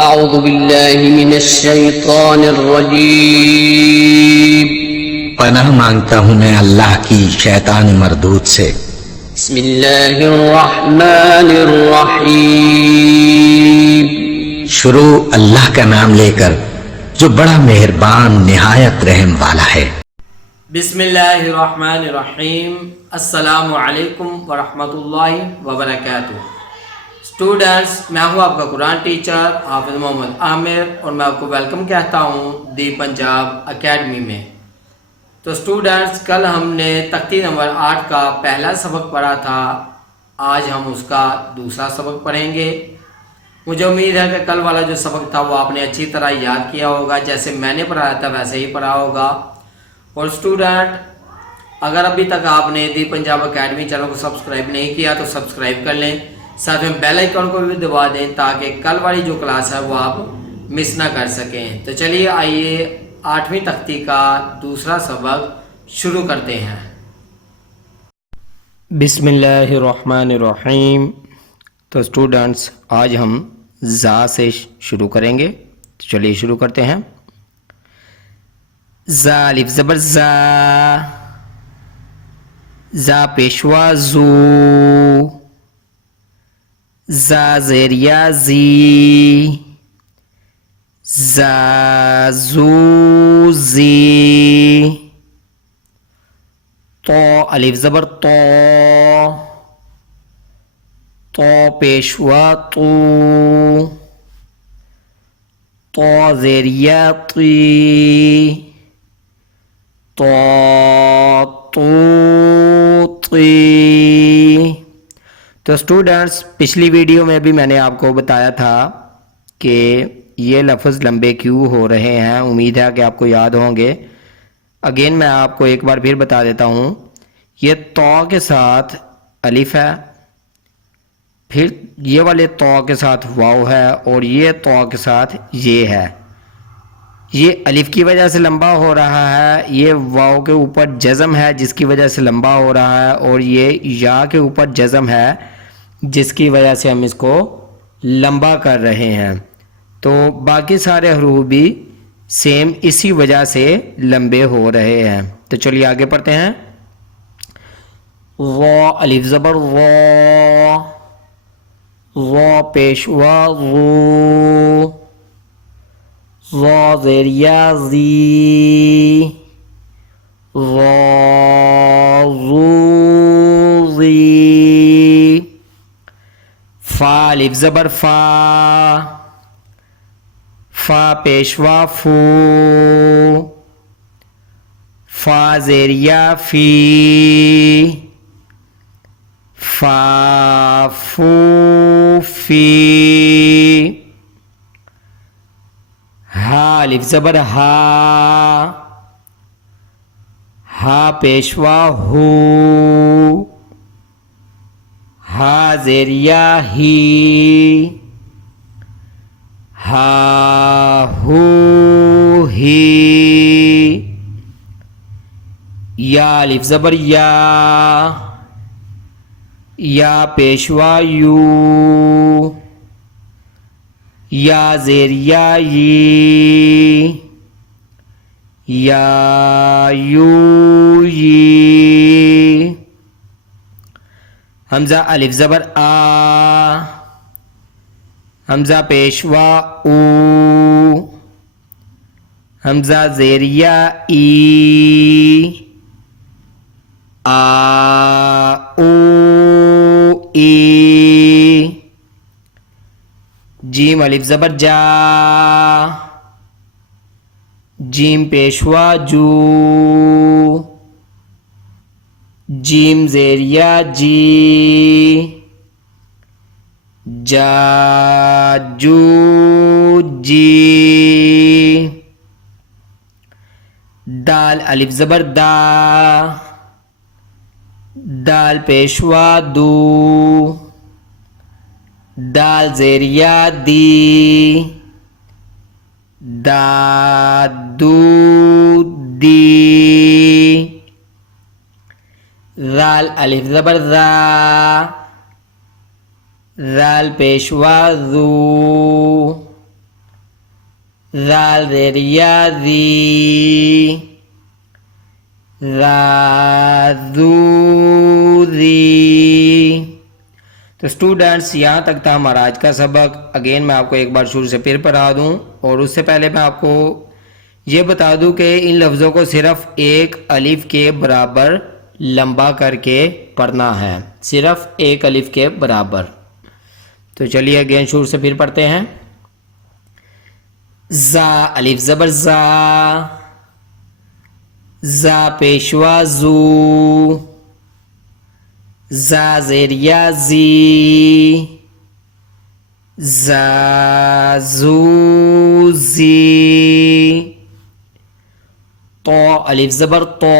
أعوذ بالله من الشيطان الرجيم پناہ مانگتا ہوں میں اللہ کی شیطان مردود سے۔ بسم الله الرحمن الرحيم شروع اللہ کا نام لے کر جو بڑا مہربان نہایت رحم والا ہے۔ بسم اللہ الرحمن الرحیم۔ السلام علیکم ورحمۃ اللہ وبرکاتہ۔ اسٹوڈنٹس، میں ہوں آپ کا قرآن ٹیچر حافظ محمد عامر اور میں آپ کو ویلکم کہتا ہوں دی پنجاب اکیڈمی میں۔ تو اسٹوڈنٹس، کل ہم نے تختی نمبر 8 کا پہلا سبق پڑھا تھا، آج ہم اس کا دوسرا سبق پڑھیں گے۔ مجھے امید ہے کہ کل والا جو سبق تھا وہ آپ نے اچھی طرح یاد کیا ہوگا، جیسے میں نے پڑھایا تھا ویسے ہی پڑھا ہوگا۔ اور اسٹوڈنٹ، اگر ابھی تک آپ نے دی پنجاب اکیڈمی چینل کو سبسکرائب نہیں کیا تو سبسکرائب کر لیں، ساتھ میں بیل آئیکن کو بھی دبا دیں تاکہ کل والی جو کلاس ہے وہ آپ مس نہ کر سکیں۔ تو چلیے آئیے 8ویں تختی کا دوسرا سبق شروع کرتے ہیں۔ بسم اللہ الرحمن الرحیم۔ تو اسٹوڈنٹس، آج ہم زا سے شروع کریں گے، تو چلیے شروع کرتے ہیں۔ زا الف زبر زا، زا پیشوا زو، زا زیریا زی، زا زو زی، تو الف زبر تو، تو پیشوا تو، تو زیریا تی، تو تو اسٹوڈنٹس، پچھلی ویڈیو میں بھی میں نے آپ کو بتایا تھا کہ یہ لفظ لمبے کیوں ہو رہے ہیں، امید ہے کہ آپ کو یاد ہوں گے۔ اگین میں آپ کو ایک بار پھر بتا دیتا ہوں، یہ تو کے ساتھ الف ہے، پھر یہ والے تو کے ساتھ واو ہے، اور یہ تو کے ساتھ یہ ہے۔ یہ الف کی وجہ سے لمبا ہو رہا ہے، یہ واو کے اوپر جزم ہے جس کی وجہ سے لمبا ہو رہا ہے، اور یہ یا کے اوپر جزم ہے جس کی وجہ سے ہم اس کو لمبا کر رہے ہیں۔ تو باقی سارے حروف بھی سیم اسی وجہ سے لمبے ہو رہے ہیں۔ تو چلیے آگے پڑھتے ہیں۔ وہ الف زبر وہ، وہ پیشوا وہ، ظا زیریا زی، ظا ظو زی، فا الف زبر فا، فا پیشوا فو، فا زیریا فی، فا فو فی، ہا الف زبر ہا، ہا پیشوا ہو، ہا زیریا ہی، ہا ہو ہی، یا الف زبر یا، یا پیشوا یو، یا زیریا یی، یا یو یی، حمزہ الف زبر آ، حمزہ پیشوا او، حمزہ زیریا ای، آ او ای، جیم الف زبر جا، جیم پیشوا جو، جیم زیریا جی، جا جو جی، دال الف زبر دا، دال پیشوا دو، دال زیریا دی، دا دو دی، ذال الف زبر ذا، ذال پیشوا ذو، ذال زیر یا ذی، ذا ذو ذی۔ تو اسٹوڈنٹس یہاں تک تھا ہمارا آج کا سبق۔ اگین میں آپ کو ایک بار شروع سے پھر پڑھا دوں، اور اس سے پہلے میں آپ کو یہ بتا دوں کہ ان لفظوں کو صرف ایک الف کے برابر لمبا کر کے پڑھنا ہے، صرف ایک الف کے برابر۔ تو چلیے اگین شروع سے پھر پڑھتے ہیں۔ زا الف زبر زا، زا پیشوا زو، زا زیر یا زی، زا زو زی۔ تو الف زبر تو،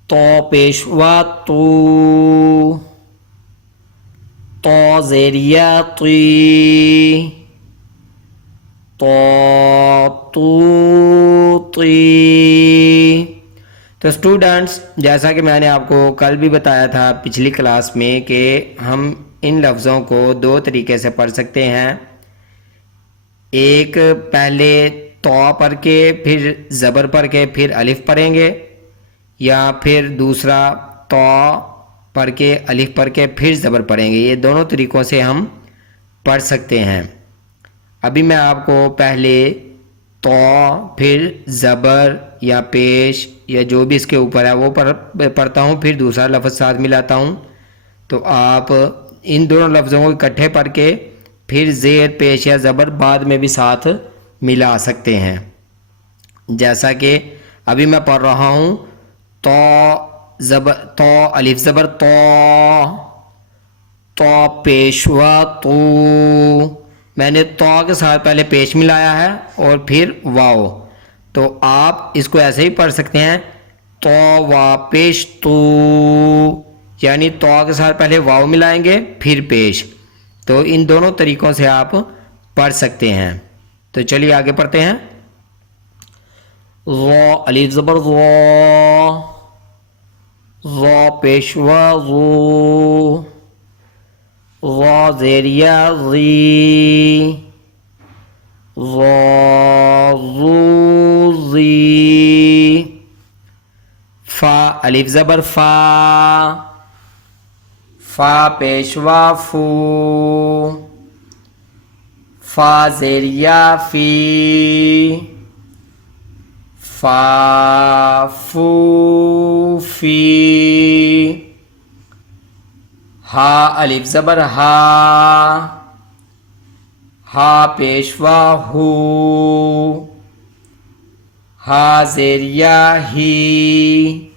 تو پیشوا تو، تو زیر یا تی، تو تی۔ تو اسٹوڈنٹس جیسا کہ میں نے آپ کو کل بھی بتایا تھا پچھلی کلاس میں کہ ہم ان لفظوں کو دو طریقے سے پڑھ سکتے ہیں، ایک پہلے تو پڑھ کے پھر زبر پڑھ کے پھر الف پڑھیں گے، یا پھر دوسرا تو پڑھ کے الف پڑھ کے پھر زبر پڑھیں گے۔ یہ دونوں طریقوں سے ہم پڑھ سکتے ہیں۔ ابھی میں آپ کو پہلے تو پھر زبر یا پیش یا جو بھی اس کے اوپر ہے وہ پڑھتا ہوں، پھر دوسرا لفظ ساتھ ملاتا ہوں۔ تو آپ ان دونوں لفظوں کو اکٹھے پڑھ کے پھر زیر پیش یا زبر بعد میں بھی ساتھ ملا سکتے ہیں، جیسا کہ ابھی میں پڑھ رہا ہوں۔ تو زبر تو الف زبر تو، تو پیشوا تو، میں نے تو کے ساتھ پہلے پیش ملایا ہے اور پھر واو۔ تو آپ اس کو ایسے ہی پڑھ سکتے ہیں، تو وا پیش تو، یعنی تو کے ساتھ پہلے واو ملائیں گے پھر پیش۔ تو ان دونوں طریقوں سے آپ پڑھ سکتے ہیں۔ تو چلیے آگے پڑھتے ہیں۔ رو الف زبر رو، رو پیشوا رو، رو زیر یا ری، رو زو زی۔ فا الف زبر فا، فا پیشوا فو، فا زیر یا فی، فا فو فی۔ ہا الف زبر ہا، ہا پیشوا ہو، ہا زیر یا ہی،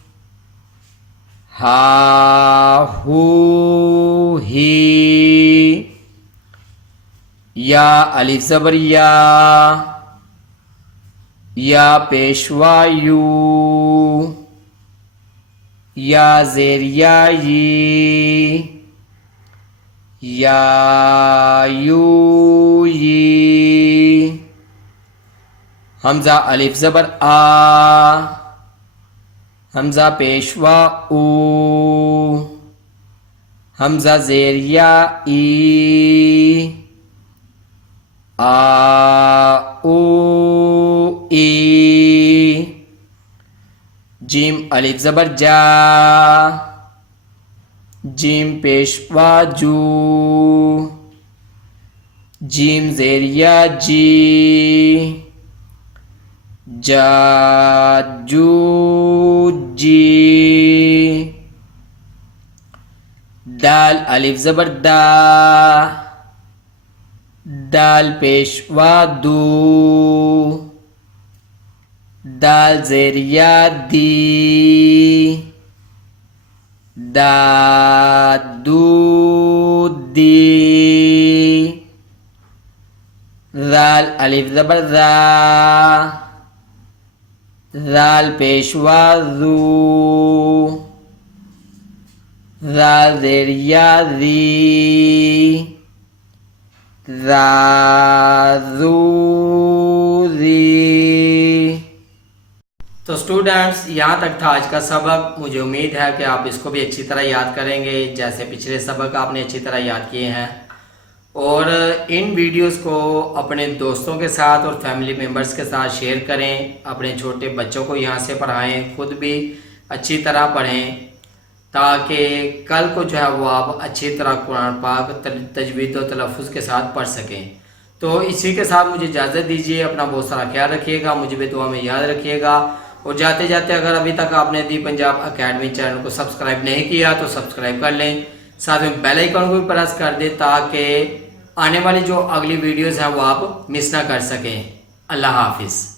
ہا ہو ہی۔ یا الف زبر یا، یا پیشوا یو، یا زیر یا یی، یا یو یی۔ حمزہ الف زبر آ، حمزہ پیشوا او، حمزہ زیر یا ای، آ او ای۔ جیم الف زبر جا، جیم پیشوا جو، جیم زیر یا جی، جا جو جی۔ دال الف زبر دا، دال پیشوا دو، دال زیر یا دی، دا دو دی۔ ذال الف زبر ذا، ذال پیشوا ذو، ذال زیر یا ذی، ذا ذو ذی۔ تو اسٹوڈنٹس یہاں تک تھا آج کا سبق۔ مجھے امید ہے کہ آپ اس کو بھی اچھی طرح یاد کریں گے جیسے پچھلے سبق آپ نے اچھی طرح یاد کیے ہیں۔ اور ان ویڈیوز کو اپنے دوستوں کے ساتھ اور فیملی ممبرز کے ساتھ شیئر کریں، اپنے چھوٹے بچوں کو یہاں سے پڑھائیں، خود بھی اچھی طرح پڑھیں تاکہ کل کو جو ہے وہ آپ اچھی طرح قرآن پاک تجوید و تلفظ کے ساتھ پڑھ سکیں۔ تو اسی کے ساتھ مجھے اجازت دیجیے، اپنا بہت سارا خیال رکھیے گا، مجھے بھی دعا میں یاد رکھیے گا، اور جاتے جاتے اگر ابھی تک آپ نے دی پنجاب اکیڈمی چینل کو سبسکرائب نہیں کیا تو سبسکرائب کر لیں، ساتھ میں بیل آئیکن کو بھی پریس کر دیں تاکہ آنے والی جو اگلی ویڈیوز ہیں وہ آپ مس نہ کر سکیں۔ اللہ حافظ۔